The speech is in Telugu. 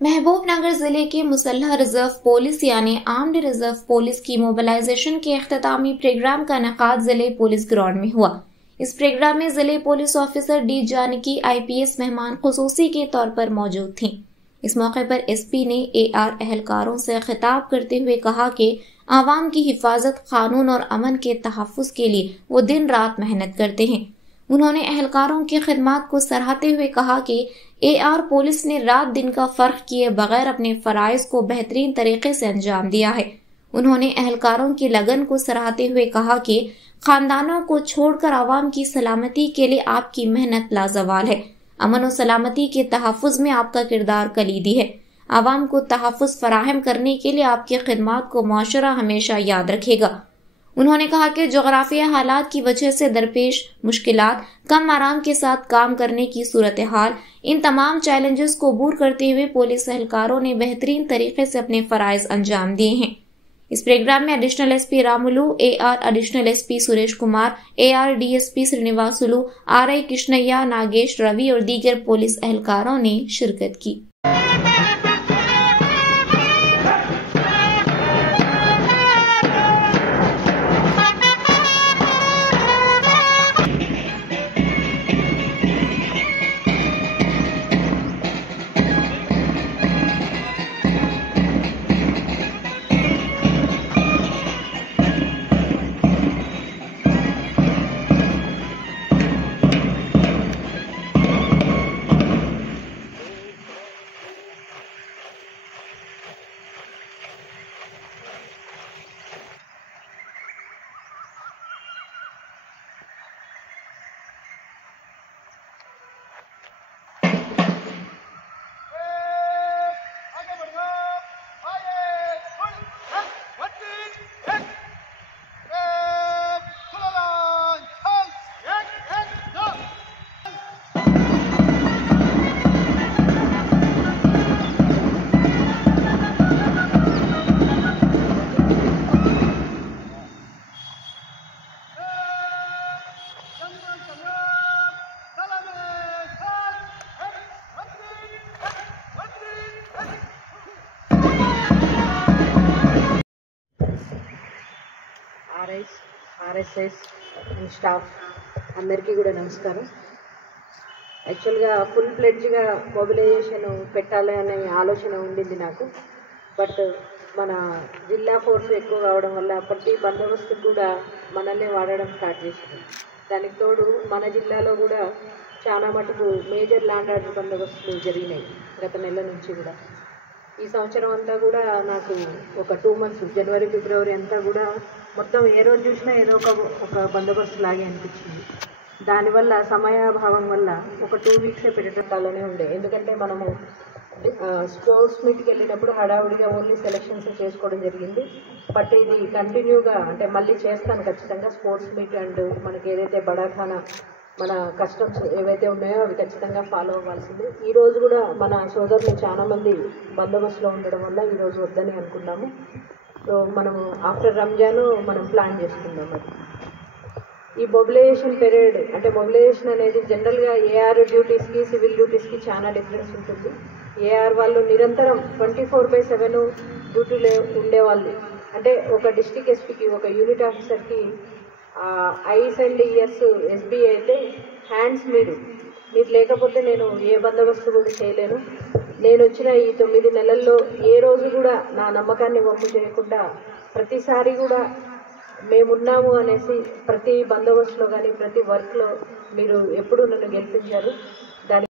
महबूबनगर जिले के मुसल्ह रिजर्व पुलिस यानी आर्म्ड रिजर्व पुलिस की मोबिलाइजेशन के अख्तामी प्रोग्राम का इनेकाद जिले पुलिस ग्राउंड में हुआ। इस प्रोग्राम में जिले police officer D Janaki IPS मेहमान खुसूसी के तौर पर मौजूद थीं। इस मौके पर SP ने AR एहलकारों से खिताब करते हुए कहा कि आवाम की हिफाजत, कानून और अमन के तहफ़्फ़ुज़ के लिए वो दिन रात मेहनत करते हैं। उन्होंने एहलकारों की खिदमत को सराहते हुए कहा कि AR पुलिस ने रात दिन का फर्क किए बगैर अपने फराइज को बेहतरीन तरीके से अंजाम दिया है। उन्होंने एहलकारों की लगन को सराहते हुए कहा कि खानदानों को छोड़कर आवाम की सलामती के लिए आपकी मेहनत लाजवाल है। अमन और सलामती के तहफ़्फ़ुज़ में आपका किरदार कलीदी है। आवाम को तहफ़्फ़ुज़ फराहम करने के लिए आपकी खिदमत को मुआशरा हमेशा याद रखेगा। उन्होंने कहा कि जोग्राफियाई हालात की वजह से दरपेश मुश्किलात, कम आराम के साथ काम करने की सूरत हाल, इन तमाम चैलेंजेस को दूर करते हुए पुलिस एहलकारों ने बेहतरीन तरीके से अपने फराइज अंजाम दिए हैं। इस प्रोग्राम में additional SP Ramulu, AR additional SP Suresh Kumar, AR DSP Srinivasulu, RI Krishnaiah, Nagesh, Ravi और दीगर पुलिस एहलकारों ने शिरकत की। RSS అండ్ స్టాఫ్ అందరికీ కూడా నమస్కారం. యాక్చువల్గా ఫుల్ ప్లెడ్జ్గా మొబిలైజేషన్ పెట్టాలి అనే ఆలోచన ఉండింది నాకు. బట్ మన జిల్లా ఫోర్స్ ఎక్కువ కావడం వల్ల ప్రతి బందోబస్తుకు కూడా మనల్ని వాడడం స్టార్ట్ చేసింది. దానికి తోడు మన జిల్లాలో కూడా చాలా మటుకు మేజర్ ల్యాండ్ ఆర్డర్ బందోబస్తులు జరిగినాయి గత నెల నుంచి కూడా. ఈ సంవత్సరం అంతా కూడా నాకు ఒక 2 months జనవరి, ఫిబ్రవరి అంతా కూడా మొత్తం ఏ రోజు చూసినా ఏదో ఒక బందోబస్తు లాగే అనిపించింది. దానివల్ల సమయాభావం వల్ల ఒక 2 weeks పెట్టేటట్టాలనే ఉండే. ఎందుకంటే మనము స్పోర్ట్స్ మీట్కి వెళ్ళినప్పుడు హడావుడిగా ఓన్లీ సెలక్షన్స్ చేసుకోవడం జరిగింది. బట్ ఇది కంటిన్యూగా అంటే మళ్ళీ చేస్తాను ఖచ్చితంగా. స్పోర్ట్స్ మీట్ అండ్ మనకి ఏదైతే బడాఖానా మన కస్టమ్స్ ఏవైతే ఉన్నాయో అవి ఖచ్చితంగా ఫాలో అవ్వాల్సింది. ఈరోజు కూడా మన సోదరులు చాలామంది బందోబస్తులో ఉండడం వల్ల ఈరోజు వద్దని అనుకున్నాము. సో మనము ఆఫ్టర్ రంజాన్ మనం ప్లాన్ చేసుకుందాం. అది ఈ మొబిలైజేషన్ పీరియడ్ అంటే మొబిలైజేషన్ అనేది జనరల్గా AR డ్యూటీస్కి, సివిల్ డ్యూటీస్కి చాలా డిఫరెన్స్ ఉంటుంది. AR వాళ్ళు నిరంతరం 24/7 డ్యూటీలో ఉండేవాళ్ళు. అంటే ఒక డిస్ట్రిక్ట్ SPకి, ఒక యూనిట్ ఆఫీసర్కి ఐస్ అండ్ ఇయర్స్ SB అయితే హ్యాండ్స్ మీరు లేకపోతే నేను ఏ బందోబస్తు కూడా చేయలేను. నేను వచ్చిన ఈ 9 నెలల్లో ఏ రోజు కూడా నా నమ్మకాన్ని వమ్ము చేయకుండా ప్రతిసారి కూడా మేమున్నాము అనేసి ప్రతి బందోబస్తులో కానీ ప్రతి వర్క్లో మీరు ఎప్పుడూ నన్ను గెలిపించారు.